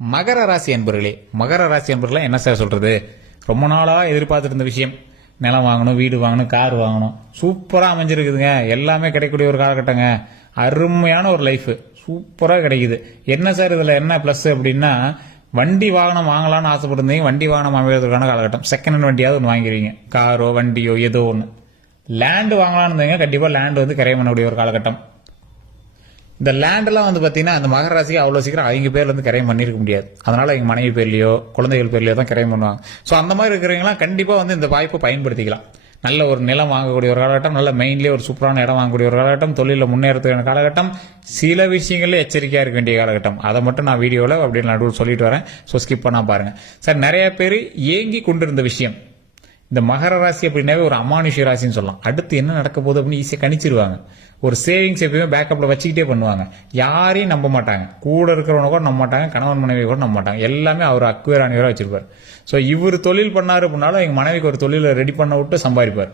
மகர ராசி அன்பர்களே, மகர ராசி அன்பர்களே என்ன சார் சொல்றது, ரொம்ப நாளா எதிர்பார்த்துட்டு இருந்த விஷயம். நிலம் வாங்கணும், வீடு வாங்கணும், கார் வாங்கணும், சூப்பரா அமைஞ்சிருக்குதுங்க. எல்லாமே கிடைக்கக்கூடிய ஒரு காலகட்டங்க. அருமையான ஒரு லைஃப் சூப்பரா கிடைக்குது. என்ன சார் இதுல என்ன பிளஸ் அப்படின்னா, வண்டி வாகனம் வாங்கலாம்னு ஆசைப்பட்டிருந்தீங்க, வண்டி வாகனம் அமைவதற்கான காலகட்டம். செகண்ட் ஹேண்ட் வண்டியாவது ஒன்று வாங்கிடுவீங்க, காரோ வண்டியோ ஏதோ ஒன்று. லேண்டு வாங்கலாம்னு இருந்தீங்க, கண்டிப்பா லேண்டு வந்து கிரையம் பண்ணக்கூடிய ஒரு காலகட்டம். இந்த லேண்டெல்லாம் வந்து பார்த்தீங்கன்னா அந்த மகர ராசிக்கு அவ்வளோ சீக்கிரம் அவங்க பேர்ல இருந்து கிரையம் பண்ணிருக்க முடியாது. அதனால எங்கள் மனைவி பேர்லையோ குழந்தைகள் பேர்லையோ தான் கிரையம் பண்ணுவாங்க. ஸோ அந்த மாதிரி இருக்கிறவங்களாம் கண்டிப்பாக வந்து இந்த வாய்ப்பை பயன்படுத்திக்கலாம். நல்ல ஒரு நிலம் வாங்கக்கூடிய ஒரு காலகட்டம், நல்ல மெயின்லேயே ஒரு சூப்பரான இடம் வாங்கக்கூடிய ஒரு காலகட்டம், தொழிலில் முன்னேறதுக்கான காலகட்டம், சில விஷயங்கள்ல எச்சரிக்கையாக இருக்க வேண்டிய காலகட்டம். அதை மட்டும் நான் வீடியோவில் அப்படி நடுவில் சொல்லிட்டு வரேன். ஸோ ஸ்கிப் பண்ணா பாருங்க சார். நிறைய பேர் ஏங்கி கொண்டிருந்த விஷயம், இந்த மகர ராசி அப்படின்னாவே ஒரு அமானுஷ்ய ராசின்னு சொல்லலாம். அடுத்து என்ன நடக்க போகுது அப்படின்னு ஈஸியாக கணிச்சிருவாங்க. ஒரு சேவிங்ஸ் எப்பயுமே பேக்கப்ல வச்சுக்கிட்டே பண்ணுவாங்க. யாரையும் நம்ப மாட்டாங்க, கூட இருக்கிறவங்க கூட நம்ப மாட்டாங்க, கணவன் மனைவி கூட நம்ப மாட்டாங்க. எல்லாமே அவர் அக்குவேரானிவராக வச்சிருப்பார். ஸோ இவர் தொழில் பண்ணாரு அப்படின்னாலும் எங்க மனைவிக்கு ஒரு தொழிலை ரெடி பண்ண விட்டு சம்பாதிப்பார்.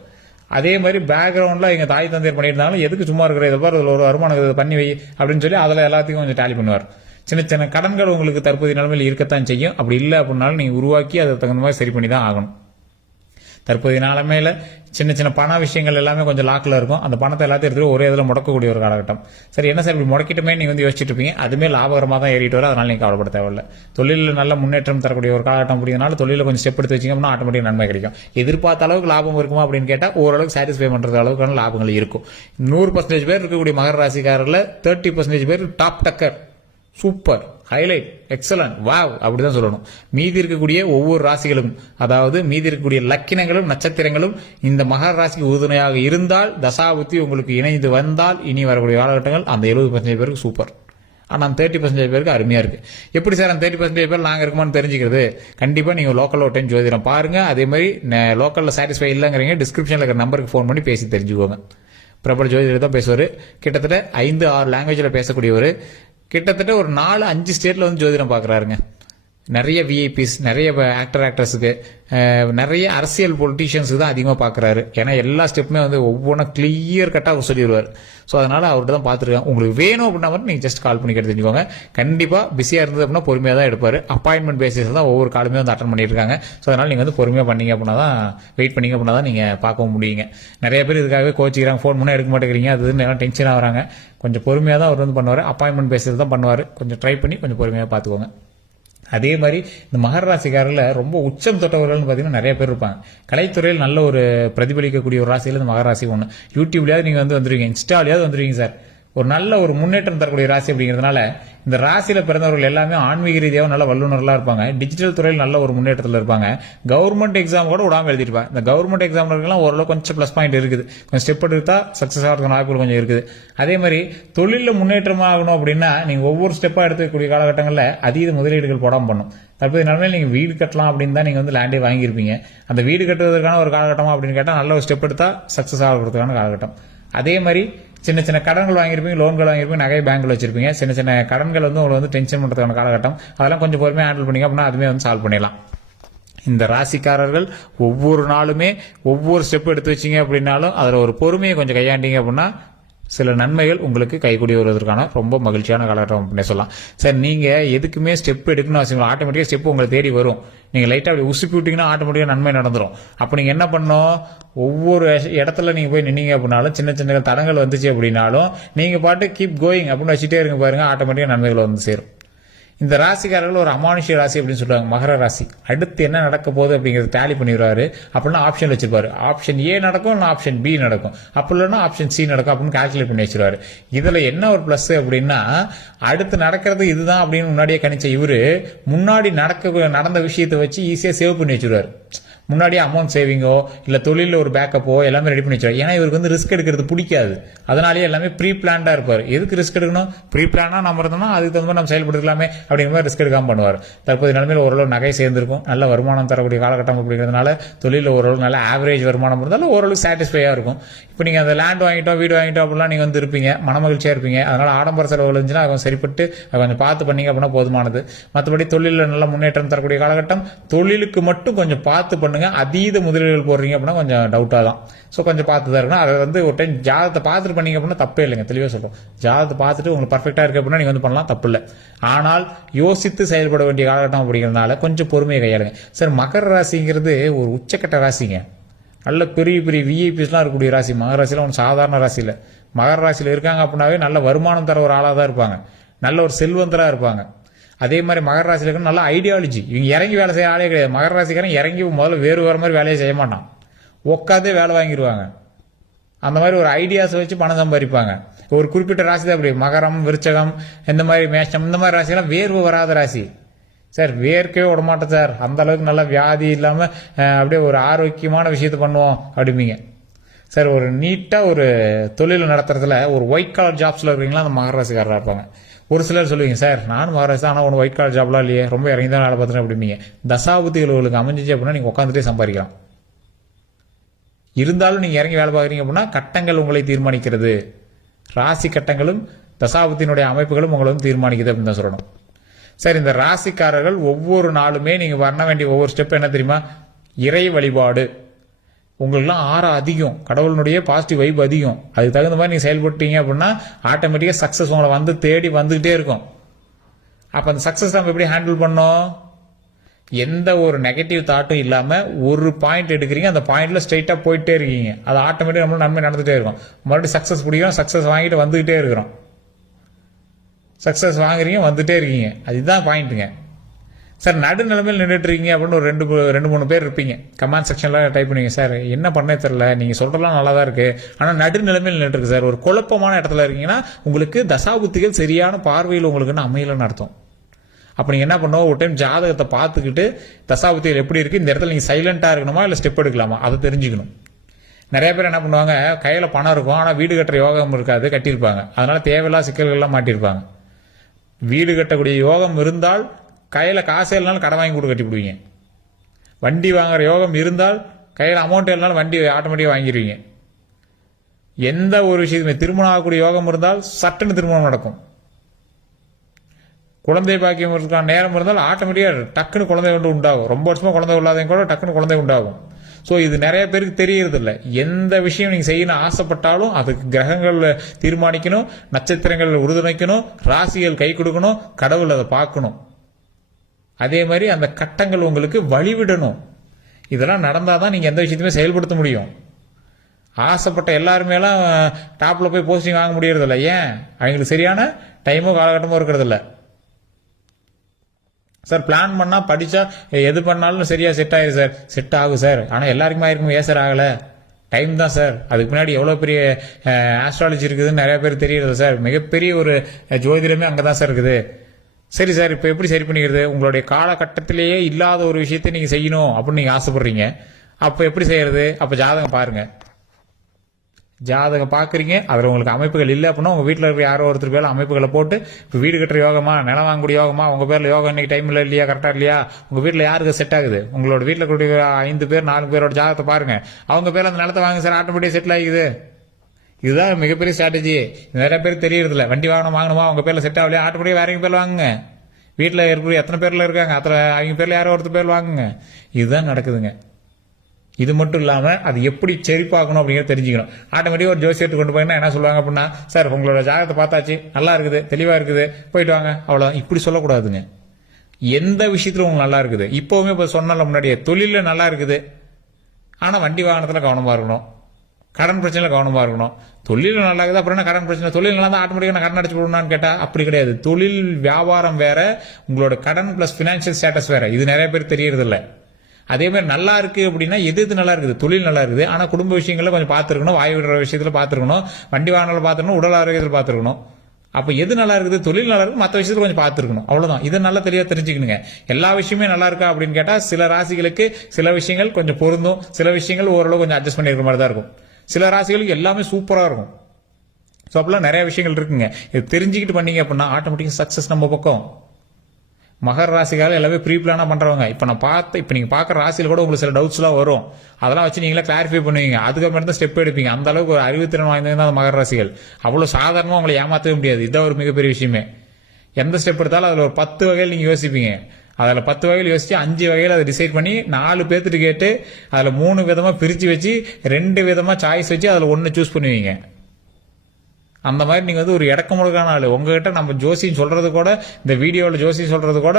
அதே மாதிரி பேக்ரவுண்ட்ல எங்க தாய் தந்தையர் பண்ணியிருந்தாலும் எதுக்கு சும்மா இருக்கிற இதை பாரு ஒரு வருமானம் இதை பண்ணி வை அப்படின்னு சொல்லி அதில் எல்லாத்தையும் கொஞ்சம் டேலி பண்ணுவார். சின்ன சின்ன கடன்கள் உங்களுக்கு தற்போதைய நிலைமையில் இருக்கத்தான் செய்யும். அப்படி இல்லை அப்படின்னாலும் நீங்க உருவாக்கி அதை தகுந்த மாதிரி சரி பண்ணி தான் ஆகணும். தற்போதைய நிலைமையில சின்ன சின்ன பண விஷயங்கள் எல்லாமே கொஞ்சம் லாக்கில் இருக்கும். அந்த பணத்தை எல்லாத்தையும் எடுத்துட்டு ஒரே இதில் முடக்கக்கூடிய ஒரு காலகட்டம். சரி என்ன சார் இப்படி முடக்கிட்டுமே நீங்க வந்து யோசிச்சுட்டு இருப்பீங்க. அதுமே லாபகரமாக தான் ஏறிட்டு வரும். அதனால நீங்க கவலைப்பட தேவையில்லை. தொழிலில் நல்ல முன்னேற்றம் தரக்கூடிய ஒரு காலகட்டம் அப்படிங்கிறனால தொழில கொஞ்சம் ஸ்டெப் எடுத்து வச்சிங்க அப்படின்னா ஆட்டோமேட்டிக் நன்மை கிடைக்கும். எதிர்பார்த்த அளவுக்கு லாபம் இருக்குமா அப்படின்னு கேட்டால் ஓரளவுக்கு சாட்டிஸ்ஃபை பண்றது அளவுக்கான லாபங்கள் இருக்கும். 100% பேர் இருக்கக்கூடிய மகர ராசிக்காரர்ல 30% பேர் டாப் டக்கர், சூப்பர், ஹைலைட், எக்ஸலன்ட், வாவ் அப்படிதான் சொல்லணும். மீதி இருக்கக்கூடிய ஒவ்வொரு ராசிகளும், அதாவது மீதி இருக்கக்கூடிய லக்கினங்களும் நட்சத்திரங்களும் இந்த மகர ராசிக்கு உறுதுணையாக இருந்தால், தசாபுத்தி உங்களுக்கு இணைந்து வந்தால், இனி வரக்கூடிய காலகட்டங்கள் அந்த 70% பேருக்கு சூப்பர். ஆனா அந்த 30% பேருக்கு அருமையா இருக்கு. எப்படி சார் அந்த 30% பேர் நாங்க இருக்குமான்னு தெரிஞ்சுக்கிறது? கண்டிப்பா நீங்க லோக்கல் டைம் ஜோதிடம் பாருங்க. அதே மாதிரி லோக்கல்ல சாட்டிஸ்ஃபை இல்லைங்கிறீங்க, டிஸ்கிரிப்ஷன்ல இருக்கிற நம்பருக்கு ஃபோன் பண்ணி பேசி தெரிஞ்சுக்கோங்க. பிரபல ஜோதிடர் தான் பேசுவாரு. கிட்டத்தட்ட 5-6 லாங்குவேஜ்ல பேசக்கூடியவர். கிட்டத்தட்ட ஒரு 4-5 ஸ்டேட்ல வந்து ஜோதிடம் பாக்குறாருங்க. நிறைய விஐபிஸ், நிறைய ஆக்டர்ஸுக்கு, நிறைய அரசியல் பொலிட்டீஷியன்ஸுக்கு தான் அதிகமாக பார்க்குறாரு. ஏன்னா எல்லா ஸ்டெப்புமே வந்து ஒவ்வொன்றும் கிளியர் கட்டாக சொல்லிடுவார். ஸோ அதனால அவர்கிட்ட தான் பார்த்துருக்கேன். உங்களுக்கு வேணும் அப்படின்னா மட்டும் நீங்கள் ஜஸ்ட் கால் பண்ணி கேட்டு தெரிஞ்சுக்கோங்க. கண்டிப்பாக பிஸியாக இருந்தது அப்படின்னா பொறுமையாக தான் எடுப்பார். அப்பாயின்மெண்ட் பேசிஸில் தான் ஒவ்வொரு காலுமே வந்து அட்டன் பண்ணியிருக்காங்க. ஸோ அதனால நீங்கள் வந்து பொறுமையாக பண்ணீங்க அப்படின்னா தான், வெயிட் பண்ணீங்க அப்படின்னா தான் நீங்கள் பார்க்க முடியுங்க. நிறைய பேர் இதுக்காகவே கோச்சிக்கிறாங்க, ஃபோன் பண்ணால் எடுக்க மாட்டேங்கிறீங்க, அது எல்லாம் டென்ஷன் ஆகிறாங்க. கொஞ்சம் பொறுமையாக தான் அவர் வந்து பண்ணுவார். அப்பாயின்மெண்ட் பேசிஸ் தான் பண்ணுவார். கொஞ்சம் ட்ரை பண்ணி கொஞ்சம் பொறுமையாக பார்த்துக்கோங்க. அதே மாதிரி இந்த மகர ராசிக்காரில் ரொம்ப உச்சம் தொட்டவர்கள்னு பார்த்தீங்கன்னா நிறைய பேர் இருப்பாங்க. கலைத்துறையில் நல்ல ஒரு பிரதிபலிக்கக்கூடிய ஒரு ராசியில் இந்த மகர ராசி ஒன்று. யூடியூப்லயாவது நீங்க வந்து வந்துருவீங்க, இன்ஸ்டாலையாவது வந்துருவீங்க சார். ஒரு நல்ல ஒரு முன்னேற்றம் தரக்கூடிய ராசி அப்படிங்கிறதுனால இந்த ராசியில பிறந்தவர்கள் எல்லாமே ஆன்மீக ரீதியாக நல்ல வல்லுநர்களா இருப்பாங்க. டிஜிட்டல் துறையில் நல்ல ஒரு முன்னேற்றத்தில் இருப்பாங்க. கவர்மெண்ட் எக்ஸாம் கூட விடாம எழுதிருப்பாங்க. இந்த கவர்மெண்ட் எக்ஸாம்லாம் ஓரளவு கொஞ்சம் பிளஸ் பாயிண்ட் இருக்குது. கொஞ்சம் ஸ்டெப் எடுத்தா சக்சஸ் ஆகிறதுக்கு வாய்ப்புகள் கொஞ்சம் இருக்குது. அதே மாதிரி தொழிலில் முன்னேற்றம் ஆகணும் அப்படின்னா நீங்க ஒவ்வொரு ஸ்டெப்பா எடுத்துக்கூடிய காலகட்டங்களில் அதீத முதலீடுகள் போடாம பண்ணும். தற்போதைய நிலைமையில் நீங்க வீடு கட்டலாம் அப்படின்னு தான் நீங்க வந்து லேண்டே வாங்கியிருப்பீங்க. அந்த வீடு கட்டுவதற்கான ஒரு காலகட்டமா அப்படின்னு கேட்டால் நல்ல ஒரு ஸ்டெப் எடுத்தா சக்சஸ் ஆகிறதுக்கான காலகட்டம். அதே மாதிரி சின்ன சின்ன கடன்கள் வாங்கியிருப்பீங்க, லோன்கள் வாங்கியிருப்பீங்க, நகை பேங்க்ல வச்சிருப்பீங்க. சின்ன சின்ன கடன்கள் வந்து உங்களை வந்து டென்ஷன் பண்றதுக்கான காலகட்டம். அதெல்லாம் கொஞ்சம் பொறுமையாக ஹேண்டில் பண்ணிங்க அப்படின்னா அதுமே வந்து சால்வ் பண்ணிடலாம். இந்த ராசிக்காரர்கள் ஒவ்வொரு நாளுமே ஒவ்வொரு ஸ்டெப் எடுத்து வச்சீங்க அப்படின்னாலும் அதில் ஒரு பொறுமையை கொஞ்சம் கையாண்டீங்க அப்படின்னா சில நன்மைகள் உங்களுக்கு கைகூடி வருவதற்கான ரொம்ப மகிழ்ச்சியான காலகட்டம் அப்படின்னு சொல்லலாம். சார் நீங்க எதுக்குமே ஸ்டெப் எடுக்கணும் அவசியம், ஆட்டோமேட்டிக்கா ஸ்டெப் உங்களை தேடி வரும். நீங்க லைட்டா அப்படி உசுப்பி விட்டீங்கன்னா ஆட்டோமேட்டிக்கா நன்மை நடந்துரும். அப்ப நீங்க என்ன பண்ணணும், ஒவ்வொரு இடத்துல நீங்க போய் நின்னீங்க அப்படின்னாலும் சின்ன சின்ன தடங்கள் வந்துச்சு அப்படின்னாலும் நீங்க பாட்டு கீப் கோயிங் அப்படின்னு வச்சுட்டே இருங்க, பாருங்க ஆட்டோமேட்டிக்கா நன்மைகள் வந்து சேரும். இந்த ராசிக்காரர்கள் ஒரு அமானுஷ்ய ராசி அப்படின்னு சொல்லுவாங்க மகர ராசி. அடுத்து என்ன நடக்க போகுது அப்படிங்கறது டேலி பண்ணிடுவாரு. அப்படின்னா ஆப்ஷன் வச்சிருப்பாரு. ஆப்ஷன் ஏ நடக்கும், இல்லைன்னா ஆப்ஷன் பி நடக்கும், அப்படி இல்லைன்னா ஆப்ஷன் சி நடக்கும் அப்படின்னு கால்குலேட் பண்ணி வச்சிருவாரு. இதுல என்ன ஒரு பிளஸ் அப்படின்னா, அடுத்து நடக்கிறது இதுதான் அப்படின்னு முன்னாடியே கணிச்ச இவரு முன்னாடி நடந்த விஷயத்தை வச்சு ஈஸியா சேவ் பண்ணி வச்சிருவாரு. முன்னாடியே அமௌண்ட் சேவிங்கோ இல்ல தொழில ஒரு பேக்கப்போ எல்லாமே ரெடி பண்ணி வச்சிருவாரு. ஏன்னா இவருக்கு வந்து ரிஸ்க் எடுக்கிறது பிடிக்காது. அதனாலேயே எல்லாமே ப்ரீ பிளான்டா இருப்பாரு. எதுக்கு ரிஸ்க் எடுக்கணும், ப்ரீ பிளானா நம்ம இருந்தோம்னா அதுக்கு தகுந்த மாதிரி நம்ம செயல்படுத்தலாமே அப்படிங்கிற மாதிரி ரிஸ்க் எடுக்காம பண்ணுவார். தற்போது நிலைமையில் ஓரளவு நகை சேர்ந்திருக்கும், நல்ல வருமானம் தரக்கூடிய காலகட்டம் அப்படிங்கிறதுனால தொழில ஓரளவு நல்ல ஆவரேஜ் வருமானம் இருந்தாலும் ஓரளவு சாட்டிஸ்ஃபையா இருக்கும். இப்போ நீங்க அந்த லேண்ட் வாங்கிட்டோம், வீடு வாங்கிட்டோம் அப்படிலாம் நீங்க வந்து இருப்பீங்க, மனமகிழ்ச்சியா இருப்பீங்க. அதனால ஆடம்பர செலவு இருந்துச்சுன்னா அதை சரிப்பட்டு கொஞ்சம் பார்த்து பண்ணீங்க அப்படின்னா போதுமானது. மற்றபடி தொழில நல்ல முன்னேற்றம் தரக்கூடிய காலகட்டம். தொழிலுக்கு மட்டும் கொஞ்சம் பார்த்து பண்ணுங்க. பண்ணுங்க. அதீத முதலீடுகள் போடுறீங்க அப்படின்னா கொஞ்சம் டவுட்டாக தான். ஸோ கொஞ்சம் பார்த்து தான் இருக்கணும். அதை ஒரு டைம் ஜாதகத்தை பார்த்துட்டு பண்ணீங்க அப்படின்னா தப்பே இல்லைங்க. தெளிவாக சொல்கிறோம். ஜாதகத்தை பார்த்துட்டு உங்களுக்கு பர்ஃபெக்டாக இருக்கு அப்படின்னா நீங்கள் பண்ணலாம், தப்பு இல்லை. ஆனால் யோசித்து செயல்பட வேண்டிய காலகட்டம் அப்படிங்கிறதுனால கொஞ்சம் பொறுமையை கையாளுங்க. சார், மகர ராசிங்கிறது ஒரு உச்சக்கட்ட ராசிங்க. நல்ல பெரிய பெரிய விஐபிஸ்லாம் இருக்கக்கூடிய ராசி. மகர ராசியில் ஒன்று சாதாரண ராசி இல்லை. மகர ராசியில் இருக்காங்க அப்படின்னாவே நல்ல வருமானம் தர ஒரு ஆளாக தான் இருப்பாங்க. நல்ல ஒரு செல்வந்தராக இருப்பாங்க. அதே மாதிரி மகர ராசியில் இருக்க நல்ல ஐடியாலஜி. இவங்க இறங்கி வேலை செய்ய ஆளே கிடையாது. மகர ராசிக்காரன் இறங்கி முதல்ல வேறு மாதிரி வேலையை செய்ய மாட்டான். உட்காந்தே வேலை வாங்கிடுவாங்க. அந்த மாதிரி ஒரு ஐடியாஸை வச்சு பணம் சம்பாதிப்பாங்க. ஒரு குறிப்பிட்ட ராசி தான் அப்படி. மகரம், விருச்சகம், இந்த மாதிரி மேஷம், இந்த மாதிரி ராசியெல்லாம் வேர்வு வராத ராசி. சார், வேர்க்கவே விடமாட்டேன் சார், அந்த அளவுக்கு நல்லா வியாதி இல்லாமல் அப்படியே ஒரு ஆரோக்கியமான விஷயத்தை பண்ணுவோம் அப்படிம்பீங்க. சார், ஒரு நீட்டாக ஒரு தொழில் நடத்துறதுல ஒரு ஒயிட் காலர் ஜாப்ஸில் இருக்கிறீங்களா அந்த மகர ராசிக்காரராக இருப்பாங்க. ஒரு சிலர் சொல்லுவீங்க, சார் நானும் மகர ராசி, ஆனால் ஒன்று ஒயிட் காலர் ஜாப்லாம் இல்லையே, ரொம்ப இறங்கி தான் வேலை பார்த்துறேன் அப்படிம்பீங்க. தசாபுத்திகள் உங்களுக்கு அமைஞ்சிச்சு அப்படின்னா நீங்கள் உட்காந்துட்டே சம்பாதிக்கலாம். இருந்தாலும் நீங்கள் இறங்கி வேலை பார்க்குறீங்க அப்படின்னா கட்டங்கள் உங்களை தீர்மானிக்கிறது. ராசி கட்டங்களும் தசாபுத்தினுடைய அமைப்புகளும் உங்களை தீர்மானிக்குது அப்படின்னு தான் சொல்லணும். சார், இந்த ராசிக்காரர்கள் ஒவ்வொரு நாளுமே நீங்கள் பண்ண வேண்டிய ஒவ்வொரு ஸ்டெப் என்ன தெரியுமா? இறை வழிபாடு. உங்களுக்குலாம் ஆரம் அதிகம், கடவுளுடைய பாசிட்டிவ் வைப் அதிகம். அதுக்கு தகுந்த மாதிரி நீங்கள் செயல்பட்டீங்க அப்படின்னா ஆட்டோமேட்டிக்காக சக்ஸஸ் உங்களை வந்து தேடி வந்துகிட்டே இருக்கும். அப்போ அந்த சக்ஸஸ் நம்ம எப்படி ஹேண்டில் பண்ணோம்? எந்த ஒரு நெகட்டிவ் தாட்டும் இல்லாமல் ஒரு பாயிண்ட் எடுக்கிறீங்க, அந்த பாயிண்ட்ல ஸ்ட்ரைட்டாக போயிட்டே இருக்கீங்க. அது ஆட்டோமேட்டிக் நம்மளும் நன்மை நடந்துகிட்டே இருக்கும். மறுபடியும் சக்ஸஸ் பிடிக்கும், சக்ஸஸ் வாங்கிட்டு வந்துகிட்டே இருக்கிறோம். சக்ஸஸ் வாங்குறீங்க, வந்துட்டே இருக்கீங்க. அதுதான் பாயிண்ட்டுங்க. சார், நடுநிலைமையில் நின்றுட்டு இருக்கீங்க அப்படின்னு ஒரு ரெண்டு மூணு பேர் இருப்பீங்க. கமெண்ட் செக்ஷனில் டைப் பண்ணுவீங்க, சார் என்ன பண்ணே தெரில, நீங்கள் சொல்கிறலாம் நல்லா தான் இருக்குது, ஆனால் நடுநிலைமையில் நின்றுட்டு இருக்கு சார். ஒரு குழப்பமான இடத்துல இருக்கீங்கன்னா உங்களுக்கு தசாபுத்திகள் சரியான பார்வையில் உங்களுக்குன்னு அமையலன்னு அர்த்தம். அப்போ நீங்கள் என்ன பண்ணுவோம், ஒரு டைம் ஜாதகத்தை பார்த்துக்கிட்டு தசாபுத்திகள் எப்படி இருக்குது, இந்த இடத்துல நீங்கள் சைலண்ட்டாக இருக்கணுமா இல்லை ஸ்டெப் எடுக்கலாமா அதை தெரிஞ்சுக்கணும். நிறைய பேர் என்ன பண்ணுவாங்க, கையில் பணம் இருக்கும் ஆனால் வீடு கட்டுற யோகம் இருக்காது, கட்டியிருப்பாங்க. அதனால தேவையில்லா சிக்கல்கள்லாம் மாட்டியிருப்பாங்க. வீடு கட்டக்கூடிய யோகம் இருந்தால் கையில் காசு இல்லைனாலும் கடன் வாங்கி கூட கட்டிவிடுவீங்க. வண்டி வாங்குற யோகம் இருந்தால் கையில் அமௌண்ட் இல்லைனாலும் வண்டி ஆட்டோமேட்டிக்காக வாங்கிடுவீங்க. எந்த ஒரு விஷயத்துமே திருமணம் ஆகக்கூடிய யோகம் இருந்தால் சட்டுன்னு திருமணம் நடக்கும். குழந்தை பாக்கியம் இருக்கான நேரம் இருந்தால் ஆட்டோமேட்டிக்காக டக்குன்னு குழந்தை ஒன்று உண்டாகும். ரொம்ப வருஷமா குழந்தை இல்லாதவங்க கூட டக்குன்னு குழந்தை உண்டாகும். ஸோ இது நிறைய பேருக்கு தெரியறது இல்லை. எந்த விஷயம் நீங்கள் செய்யணும் ஆசைப்பட்டாலும் அதுக்கு கிரகங்கள் தீர்மானிக்கணும், நட்சத்திரங்கள் உறுதுணைக்கணும், ராசிகள் கை கொடுக்கணும், கடவுள் அதை பார்க்கணும். அதே மாதிரி அந்த கட்டங்கள் உங்களுக்கு வழிவிடணும். இதெல்லாம் நடந்தால் தான் நீங்கள் எந்த விஷயத்தையுமே செயல்படுத்த முடியும். ஆசைப்பட்ட எல்லாருமேலாம் டாப்பில் போய் போஸ்டிங் வாங்க முடியறதில்ல. ஏன்? அவங்களுக்கு சரியான டைமோ காலகட்டமோ இருக்கிறதில்ல. சார், பிளான் பண்ணால் படித்தா எது பண்ணாலும் சரியாக செட் ஆகுது சார். செட் ஆகும் சார், ஆனால் எல்லாருக்குமே ஆயிருக்கும். ஏன் சார் ஆகலை? டைம் தான் சார். அதுக்கு முன்னாடி எவ்வளோ பெரிய ஆஸ்ட்ராலஜி இருக்குதுன்னு நிறைய பேர் தெரியுது சார். மிகப்பெரிய ஒரு ஜோதிடமே அங்கே தான் சார் இருக்குது. சரி சார், இப்போ எப்படி சரி பண்ணிக்கிறது? உங்களுடைய காலகட்டத்திலேயே இல்லாத ஒரு விஷயத்தை நீங்கள் செய்யணும் அப்படின்னு நீங்கள் ஆசைப்படுறீங்க. அப்போ எப்படி செய்யறது? அப்போ ஜாதகம் பாருங்கள். ஜாதகம் பார்க்குறீங்க, அதில் உங்களுக்கு அமைப்புகள் இல்லை அப்படின்னா உங்கள் வீட்டில் இருக்கிற யாரோ ஒருத்தர் பேரில் அமைப்புகளை போட்டு, இப்போ வீடு கட்டுற யோகமா, நிலம் வாங்கக்கூடிய யோகமா, உங்கள் பேரில் யோகம் இன்னைக்கு டைம் இல்லை இல்லையா, கரெக்டாக இல்லையா, உங்கள் வீட்டில் யாருக்கு செட் ஆகுது? உங்களோட வீட்டில் இருக்கக்கூடிய 5 பேர் 4 பேரோட ஜாதகத்தை பாருங்கள். அவங்க பேரில் அந்த நிலத்தை வாங்க சார், ஆட்டோமேட்டிக்காக செட்டில் ஆகிக்குது. இதுதான் மிகப்பெரிய ஸ்ட்ராட்டஜி. நிறைய பேர் தெரியறதில்ல. வண்டி வாங்கணுமா, அவங்க பேரில் செட் ஆகலையா, ஆட்டோமேட்டிக்காக வேற பேர் வாங்குங்க. வீட்டில் இருக்கிற எத்தனை பேரில் இருக்காங்க அத்தனை அவங்க பேரில் யாரோ ஒருத்தர் பேர் வாங்குங்க. இதுதான் நடக்குதுங்க. இது மட்டும் இல்லாமல் அது எப்படி செழிப்பாக்கணும் அப்படிங்கிறத தெரிஞ்சுக்கணும். ஆட்டோமேட்டிக்காக ஒரு ஜோசியத்தை கொண்டு போயின்னா என்ன சொல்லுவாங்க அப்படின்னா, சார் உங்களோட ஜாதகத்தை பார்த்தாச்சு, நல்லா இருக்குது, தெளிவாக இருக்குது, போயிட்டு வாங்க, அவ்வளோதான். இப்படி சொல்லக்கூடாதுங்க. எந்த விஷயத்துல உங்களுக்கு நல்லா இருக்குது, இப்போவுமே இப்போ சொன்னால முன்னாடியே தொழிலில் நல்லா இருக்குது, ஆனால் வண்டி வாகனத்தில் கவனமாக இருக்கணும், கடன் பிரச்சனையில் கவனமாக இருக்கணும். தொழில் நல்லா இருக்குது அப்புறம் கடன் பிரச்சனை, தொழில் நல்லா தான் ஆட்டோமேட்டிக்காக கடன் அடிச்சு போடணும்னு கேட்டால் அப்படி கிடையாது. தொழில் வியாபாரம் வேற, உங்களோட கடன் பிளஸ் பினான்சியல் ஸ்டேட்டஸ் வேற. இது நிறைய பேர் தெரியறதில்லை. அதே மாதிரி நல்லா இருக்கு அப்படின்னா எது நல்லா இருக்குது? தொழில் நல்லா இருக்குது, ஆனால் குடும்ப விஷயங்கள கொஞ்சம் பார்த்துருக்கணும், வாயு விடுற விஷயத்துல பார்த்துருக்கணும், வண்டி வாகனத்தில் பார்த்துருக்கணும், உடல் ஆரோக்கியத்தில் பார்த்துருக்கணும். அப்போ எது நல்லா இருக்குது? தொழில் நல்லா இருக்குது, மற்ற விஷயத்துல கொஞ்சம் பார்த்துருக்கணும். அவ்வளோதான். இதை நல்லா தெளிவாக தெரிஞ்சுக்கணுங்க. எல்லா விஷயமே நல்லா இருக்கா அப்படின்னு கேட்டால் சில ராசிகளுக்கு சில விஷயங்கள் கொஞ்சம் பொருந்தும், சில விஷயங்கள் ஓரளவு கொஞ்சம் அட்ஜஸ்ட் பண்ணிருக்கிற மாதிரி தான் இருக்கும். சில ராசிகளுக்கு எல்லாமே சூப்பராக இருக்கும். ஸோ அப்பெல்லாம் நிறைய விஷயங்கள் இருக்குங்க. இது தெரிஞ்சுக்கிட்டு பண்ணீங்க அப்படின்னா ஆட்டோமேட்டிக்காக சக்ஸஸ் நம்ம பக்கம். மகர ராசிக்கால எல்லாமே ப்ரீ பிளானா பண்றவங்க. இப்போ நீங்க பாக்குற ராசியில கூட உங்களுக்கு சில டவுட்ஸ் எல்லாம் வரும். அதெல்லாம் வச்சு நீங்களே கிளாரிஃபை பண்ணுவீங்க. அதுக்கப்புறம் தான் ஸ்டெப் எடுப்பீங்க. அந்த அளவுக்கு ஒரு அறிவுத்திறன் வாய்ந்தது தான் மகர ராசிகள். அவ்வளவு சாதாரணமா உங்களை ஏமாற்றவே முடியாது. இதான் ஒரு மிகப்பெரிய விஷயமே. எந்த ஸ்டெப் எடுத்தாலும் அதுல ஒரு 10 வகையில் நீங்க யோசிப்பீங்க. அதுல 10 வகையில் யோசிச்சு 5 வகையில் அதை டிசைட் பண்ணி 4 பேர்த்துட்டு கேட்டு அதுல 3 விதமா பிரிச்சு வச்சு 2 விதமா சாய்ஸ் வச்சு அதுல 1 சூஸ் பண்ணுவீங்க. அந்த மாதிரி நீங்க ஒரு இடக்கமுழுக்கான ஆளு. உங்ககிட்ட நம்ம ஜோசியம் சொல்றது கூட, இந்த வீடியோவில் ஜோசியம் சொல்றது கூட,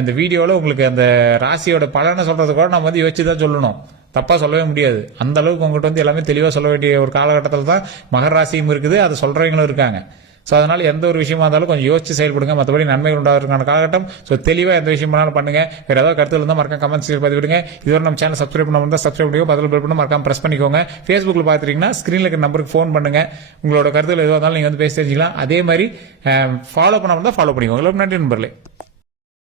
இந்த வீடியோவில் உங்களுக்கு அந்த ராசியோட பலனை சொல்றது கூட நம்ம யோசிச்சு தான் சொல்லணும். தப்பா சொல்லவே முடியாது. அந்த அளவுக்கு உங்ககிட்ட எல்லாமே தெளிவா சொல்ல வேண்டிய ஒரு காலகட்டத்தில் தான் மகர ராசியும் இருக்குது, அதை சொல்றவங்களும் இருக்காங்க. ஸோ அதனால எந்த ஒரு விஷயமா இருந்தாலும் கொஞ்சம் யோசிச்சு செயல்படுங்க. மற்றபடி நன்மைகள் உண்டாகிறதுக்கான காலகட்டம். ஸோ தெளிவாக எந்த விஷயம் பண்ணாலும் பண்ணுங்க. வேற ஏதாவது கருத்து இருந்தால் மறக்காம கமெண்ட்ஸ் பதிவிடுங்க. இதுவரை நம்ம சேனல் சப்ஸ்கிரைப் பண்ண சப்ஸ்கிரைப் பண்ணிக்கோ, பதில் பெல் பண்ண மறக்காம பிரஸ் பண்ணிக்கோங்க. ஃபேஸ்புக்கில் பார்த்துட்டீங்கன்னா ஸ்கிரீனில் இருக்கிற நம்பருக்கு ஃபோன் பண்ணுங்க. உங்களோட கருத்துக்கள் எதுவாக இருந்தாலும் நீங்கள் பேசி தெரிஞ்சுக்கலாம். அதே மாதிரி ஃபாலோ பண்ண ஃபாலோ பண்ணிக்கோங்க. நன்றி நண்பர்களே.